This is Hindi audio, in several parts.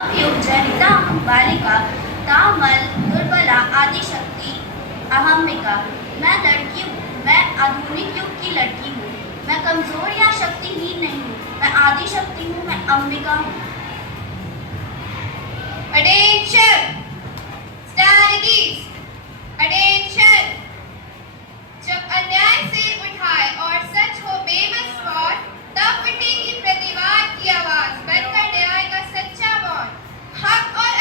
युग जनिता बालिका तामल दुर्बला आदिशक्ति अहमिका। मैं लड़की हूँ, मैं आधुनिक युग की लड़की हूँ। मैं कमजोर या शक्तिहीन नहीं हूँ, मैं आदिशक्ति हूँ, मैं अंबिका हूँ। Attention! Stand at ease. Attention! जब अन्याय सिर उठाए और सच हो बेबस मौत, तब उठेगी प्रतिवाद की आवाज, बनकर न्याय का सच्चा मौन। हक और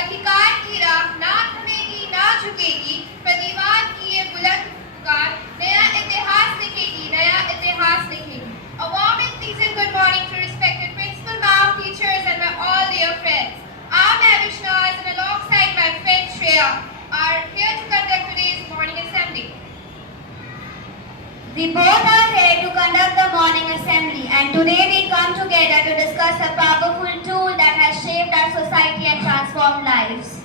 अधिकार की राह ना थमेगी ना झुकेगी, प्रतिवाद की ये बुलंद पुकार नया इतिहास लिखेगी, नया इतिहास लिखेगी। A warm and pleasant good morning to respected principal, ma'am, teachers, and my all dear friends. I'm Avishnas, and alongside my friend Shreya are here to conduct today's morning assembly. We both are here to conduct the morning assembly, and today we come together to discuss a powerful tool that has shaped our society and transformed lives.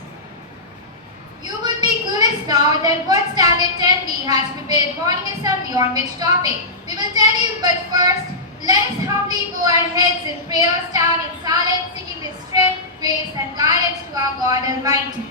You would be clueless now that what Standard 10D has prepared morning assembly on which topic. We will tell you, but first, let us humbly bow our heads in prayer, stand in silence, seeking the strength, grace, and guidance to our God Almighty.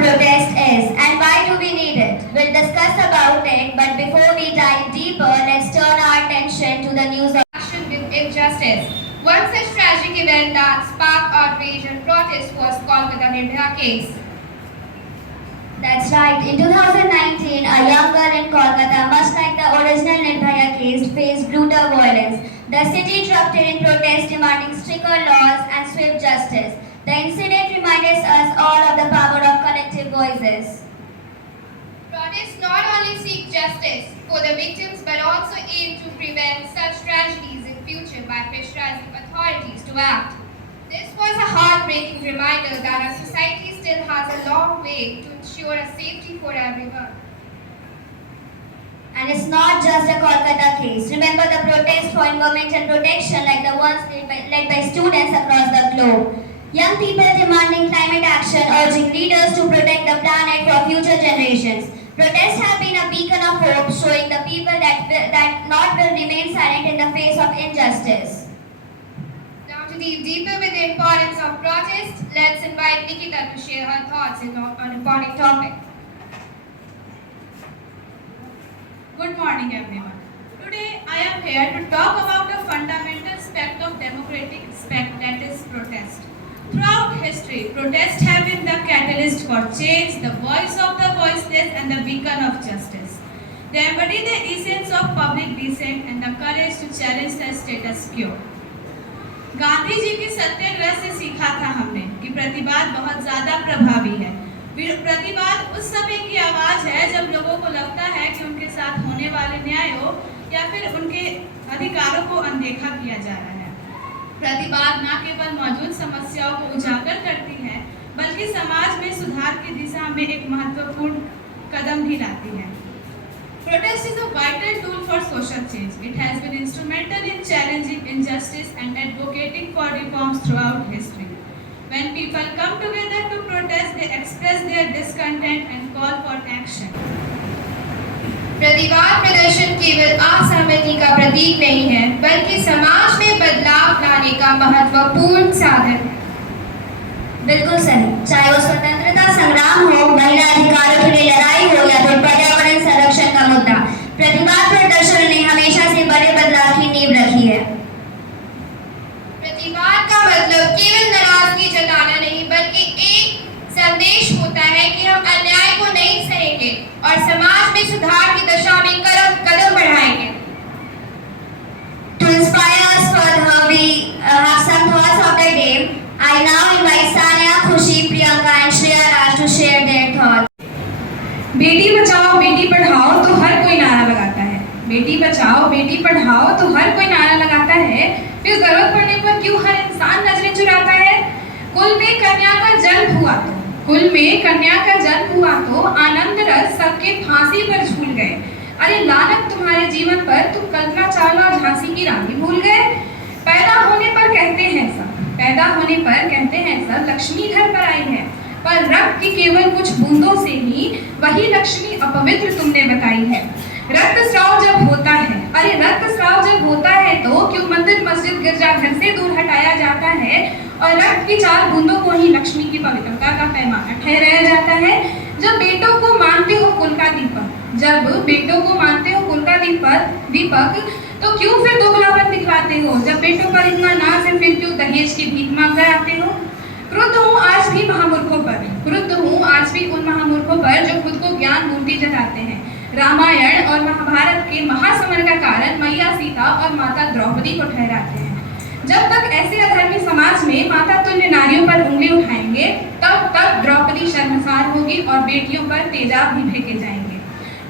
Protest is, and why do we need it? We'll discuss about it, but before we dive deeper, let's turn our attention to the news of Action with injustice. One such tragic event that sparked outrage and protest was Kolkata Nirbhaya case. That's right. In 2019, a young girl in Kolkata, much like the original Nirbhaya case, faced brutal violence. The city erupted in protest demanding stricter laws and swift justice. The incident reminds us all of the power of collective voices. Protests not only seek justice for the victims but also aim to prevent such tragedies in future by pressurizing authorities to act. This was a heartbreaking reminder that our society still has a long way to ensure a safety for everyone. And it's not just a Kolkata case. Remember the protests for environmental protection like the ones led by students across the globe. Young people demanding climate action, urging leaders to protect the planet for future generations. Protests have been a beacon of hope, showing the people that not will remain silent in the face of injustice. Now to dive deeper with the importance of protest, let's invite Nikita to share her thoughts on important topic. Good morning everyone. Today I am here to talk about a fundamental aspect of democratic aspect, that is protest. Throughout history, protests have been the catalyst for change, the voice of the voiceless and the beacon of justice. They embody the essence of public dissent and the courage to challenge the status quo. Gandhi ji की सत्याग्रह से सीखा था हमने कि प्रतिवाद बहुत ज्यादा प्रभावी है। प्रतिवाद उस समय की आवाज है जब लोगों को लगता है कि उनके साथ होने वाले न्याय हो या फिर उनके अधिकारों को अनदेखा किया जा रहा है। प्रतिवाद न केवल मौजूद समस्याओं को उजागर करती है, बल्कि समाज में सुधार की दिशा में एक महत्वपूर्ण कदम भी लाती है। Protest is a vital tool for social change. It has been instrumental in challenging injustice and advocating for reforms throughout history. When people come together to protest, they express their discontent and call for action. प्रतिवाद प्रदर्शन केवल असहमति का प्रतीक नहीं है, बल्कि समाज में बदलाव लाने का महत्वपूर्ण साधन है। बिल्कुल सही। चाहे वो स्वतंत्रता संग्राम हो, महिला अधिकारों के लिए लड़ाई हो या फिर पर्यावरण संरक्षण का मुद्दा, प्रतिवाद प्रदर्शन ने हमेशा से बड़े बदलाव की नींव रखी है। प्रतिवाद का मतलब केवल नाराजगी जताना नहीं, बल्कि एक संदेश होता है कि हम अन्याय को नहीं सहेंगे और समाज में सुधार की दिशा में कदम बढ़ाएंगे। To inspire us further, we have some thoughts of the day. I now invite Sanya, Khushi, Priyanka and Shreya Raj to share their thoughts. Beti Bachao Beti Padhao तो हर कोई नारा लगाता है। बेटी बचाओ बेटी पढ़ाओ तो हर कोई नारा लगाता है, फिर जरूरत पड़ने पर क्यों हर इंसान नजरें चुराता है। कुल में कन्या का जन्म हुआ तो आनंद रस सबके फांसी पर झूल गए। अरे लानत तुम्हारे जीवन पर, तुम कल्पना चावला और झांसी की रानी भूल गए। पैदा होने पर कहते हैं सब लक्ष्मी घर पर आई है, पर रक्त की केवल कुछ बूंदों से ही वही लक्ष्मी अपवित्र तुमने बताई है। रक्तस्राव जब होता है तो क्यों मंदिर मस्जिद गिरजाघर से दूर हटाया जाता है और रक्त की 4 बूंदों को ही लक्ष्मी की पवित्रता का पैमाना ठहराया जाता है। जब बेटों को मानते हो कुल का दीपक तो क्यों फिर दोगलापन दिखलाते हो। जब बेटों पर इतना नाज है फिर क्यों दहेज की भीख मांग कर आते हो। क्रुद्ध हूँ आज भी उन महामूर्खों पर जो खुद को ज्ञान मूर्ति जताते हैं। रामायण और महाभारत के महासमर का कारण मैया सीता और माता द्रौपदी को ठहराते हैं। जब तक ऐसे अधर्मी समाज में माता तुल्य नारियों पर उंगली उठाएंगे, तब तक द्रौपदी शर्मसार होगी और बेटियों पर तेजाब भी फेंके जाएंगे।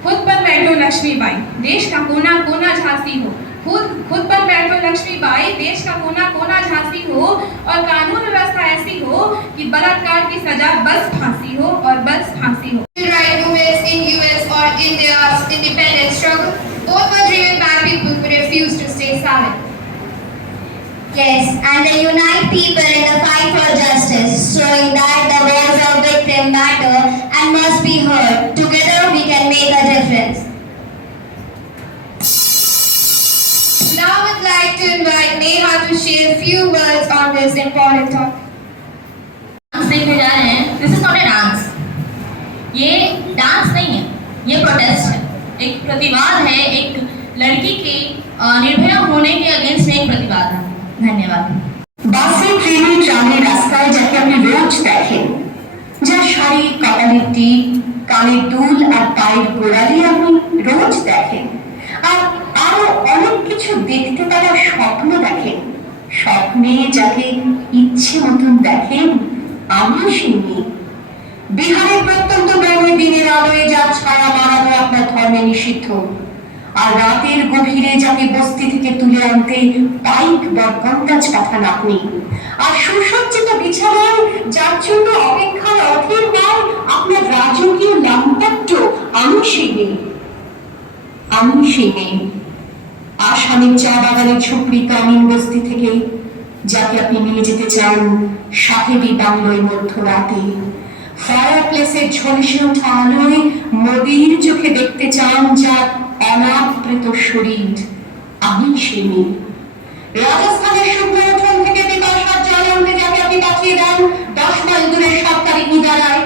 खुद पर बैठो लक्ष्मीबाई, देश का कोना कोना झांसी हो। खुद पर बैठो लक्ष्मीबाई, देश का कोना कोना झांसी हो और कानून व्यवस्था ऐसी हो कि बलात्कार की सजा बस फांसी हो और बस फांसी हो। Right movements in US or India's independence struggle, both were driven by people who refused to stay silent. Yes, and they unite people in the fight for justice, showing that the voice of victim matter and must be heard. Together we can make a difference. Now I would like to invite Neha to share a few words on this important topic. Dance देखने जा रहे हैं। This is not a dance, ये डांस नहीं है, ये प्रोटेस्ट है, एक प्रतिवाद है, एक लड़की के निर्भया होने के अगेंस्ट में एक प्रतिवाद है। धन्यवाद। বাসে ট্রেনে ট্রামে রাস্তায় যাকে আপনি রোজ দেখেন, যার শাড়ি কপালের টিপ কানের দুল আর পায়ের গোড়ালি আপনি রোজ দেখেন, আর আরো অনেক কিছু দেখতে পারার স্বপ্ন দেখেন, স্বপ্নে যাকে ইচ্ছে মতন দেখেন, আমি সেই মেয়ে। বিহারের প্রত্যন্ত গ্রামে দিনের আলোয় যা ছায়া মারানো আপনার ধর্মে নিষিদ্ধ, আর রাতের গভীরে যাকে বস্তি থেকে তুলে আনতে পাইক বরকন্দাজ পাঠান আপনি, আর সুসজ্জিত বিছানায় যার জন্য অপেক্ষার অধীর নয় আপনার রাজকীয় লাম্পট্য, আমি সেই মেয়ে। আসামের চা বাগানের ঝুপড়ি কামিন বস্তি থেকে যাকে আপনি নিয়ে যেতে চান সাহেবী বাংলোয় মধ্যরাতে, ফায়ার প্লেসের ঝলসে ওঠা আলোয় মোদির চোখে দেখতে চান যার অনাবৃত শরীর, আমি সেই মেয়ে। রাজস্থানের সুব্রতন থেকে বিপাশার জলান্তে যাকে আপনি পাঠিয়ে দেন 10 মাইল দূরের সরকারি ইদারায়,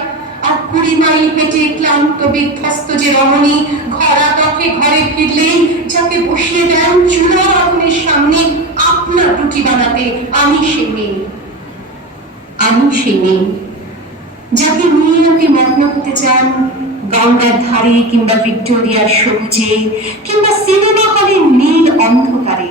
আর 20 মাইল হেঁটে ক্লান্ত বিধ্বস্ত যে রমণী ঘরা তখে ঘরে ফিরলেই যাকে বসিয়ে দেন চুলার আগুনের সামনে আপনার রুটি বানাতে, আমি সেই মেয়ে। যাকে নিয়ে আপনি মগ্ন হতে চান গঙ্গার ধারে কিংবা ভিক্টোরিয়ার সবুজে কিংবা সিনেমা হলের নীল অন্ধকারে,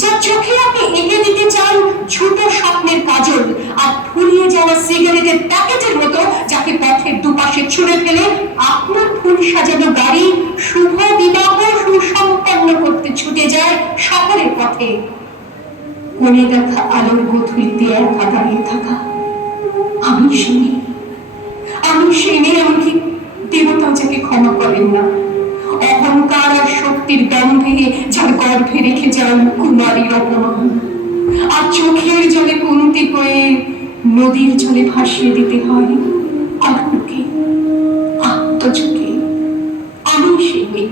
যার চোখে আপনি এঁকে দিতে চান ছোট স্বপ্নের কাজল আর ফুলিয়ে যাওয়া সিগারেটের প্যাকেটের মতো, যাকে পথের দুপাশে ছুঁড়ে ফেলে আপনার ফুল সাজানো গাড়ি শুভ বিবাহ সুসম্পন্ন করতে ছুটে যায় শহরের পথে। মনে দেখা আলোর গধূলিতে একা দাঁড়িয়ে থাকা। আমি সে মেয়ে, আমি সে মেয়ে, আমাকে দেবতাও যাকে ক্ষমা করেন না। অহংকার আর শক্তির গন্ধে যার গর্ভে রেখে যান কুমারীর অপমান, আর চোখের জলে কুন্তি হয়ে নদীর জলে ভাসিয়ে দিতে হয় অন্যকে আত্মযোগে। আমি সে মেয়ে,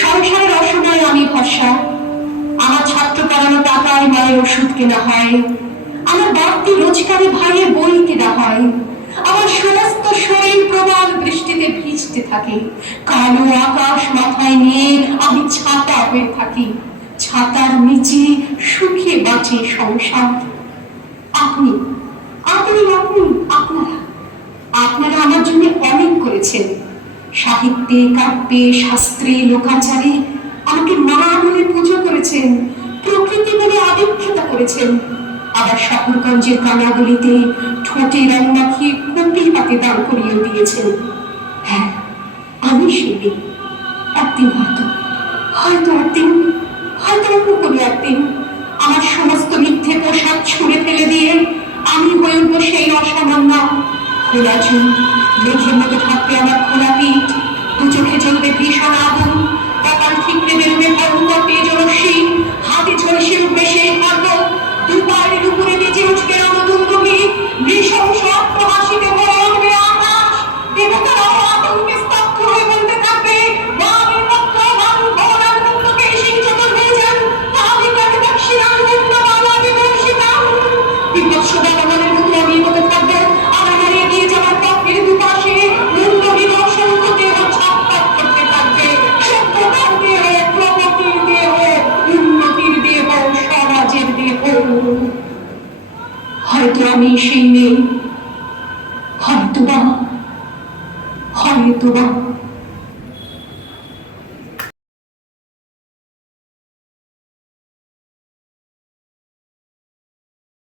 সংসারের অসহায় আমি ভরসা। আমার ছাত্র পড়ানো টাকায় মায়ের ওষুধ কেনা হয়, আমার বাড়তি রোজগারে ভাইয়ের বই কেনা হয়, আমার সমস্ত শরীর প্রবল বৃষ্টিতে ভিজতে থাকে। কালো আকাশ মাথায় নিয়ে আমি ছাতা হয়ে থাকি, ছাতার নিচে শুকিয়ে বাঁচে সংসার। আপনি আপনি আপনি আপনারা আপনারা আমার জন্য অনেক করেছেন। সাহিত্যে, কাব্যে, শাস্ত্রে, লোকাচারে আমাকে মা বলে পুজো করেছেন, প্রকৃতি বলে আদিক্ষেতা করেছেন। আবার শহরগঞ্জের কানাগলিতে ঠোঁটে রং মাখিয়ে কপি পাতে দান করিয়ে দিয়েছেন। হ্যাঁ, আমি সেই একদিন হয়তো অন্য কোনো একদিন আমার সমস্ত মিথ্যে পোশাক ছুঁড়ে ফেলে দিয়ে আমি হয়ে উঠবো সেই অসামান্য খোলা চুল, মেঘের মতো থাকবে আমার খোলা পিঠ, দু চোখে জ্বলবে ভীষণ আগুন, কপাল ঠিকরে বেরোবে ভয়ঙ্কর তেজরশ্মি, হাতে ঝলসে উঠবে সেই খর্ব, দু পায়ের উপরে বেজে উঠবে রণদুন্দুভি, নৃশংস অট্টহাসিতে ভরে উঠবে আকাশ, দেবতারাও আতঙ্কে স্তব্ধ হয়ে বলতে থাকবে, বামের পক্ষ বামু ভগবান মুক্তকে সেই চতুর্ভুজান, তাহলে কাটে দক্ষিণান মুক্ত বাবা বিভূষিতাম। বিপৎস বাবানের মতো আমি হতে থাকবো, আমার এগিয়ে যাওয়ার পথের দুপাশে মুন্ড বিদর্শন হতে ও ছটফট করতে থাকবে। সভ্যতার দেহ, প্রগতির দেহ, উন্নতির দেহ, সমাজের দেহ। হয়তো আমি সেই মেয়ে, হয়তোবা